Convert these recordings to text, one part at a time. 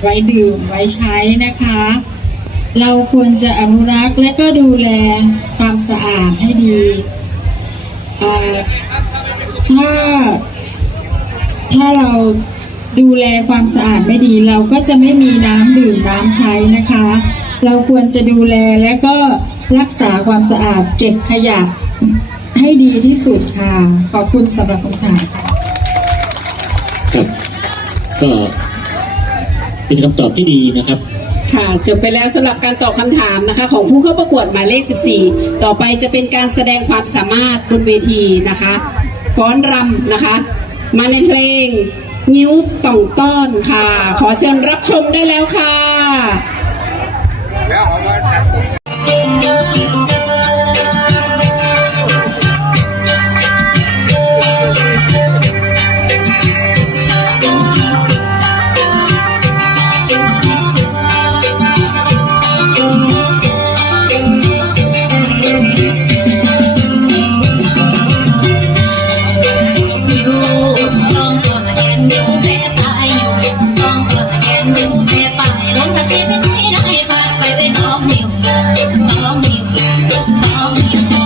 ไว้ดื่มไว้ใช้นะคะ เราควรจะอนุรักษ์และก็ดูแลความสะอาดให้ดีถ้าถ้าเราดูแลความสะอาดไม่ดี เราก็จะไม่มีน้ำดื่มน้ำใช้นะคะ เราควรจะดูแลและก็รักษาความสะอาดเก็บขยะให้ดีที่สุดค่ะ ขอบคุณสำหรับคำถามค่ะ ครับก็ เป็นคำตอบที่ดีนะครับ ค่ะจบไปแล้วสำหรับการตอบคำถามนะคะ ของผู้เข้าประกวดหมายเลข 14 ต่อไปจะเป็นการแสดงความสามารถบนเวทีนะคะฟ้อนรำนะคะ มาในเพลงนิ้วต่องต้อนค่ะ ขอเชิญรับชมได้แล้วค่ะอยู่ แกนอยู่แม่ตายลงตะเกียบไม่ได้พาไปไปน้องหิวน้องหิวน้องหิว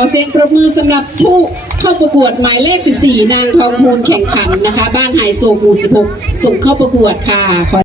อเสียงปรบมือสำหรับผู้เข้าประกวดหมายเลข 14 นางทองพูนแข่งขันนะคะ บ้านไฮโซหมู่16 ส่งเข้าประกวดค่ะขอ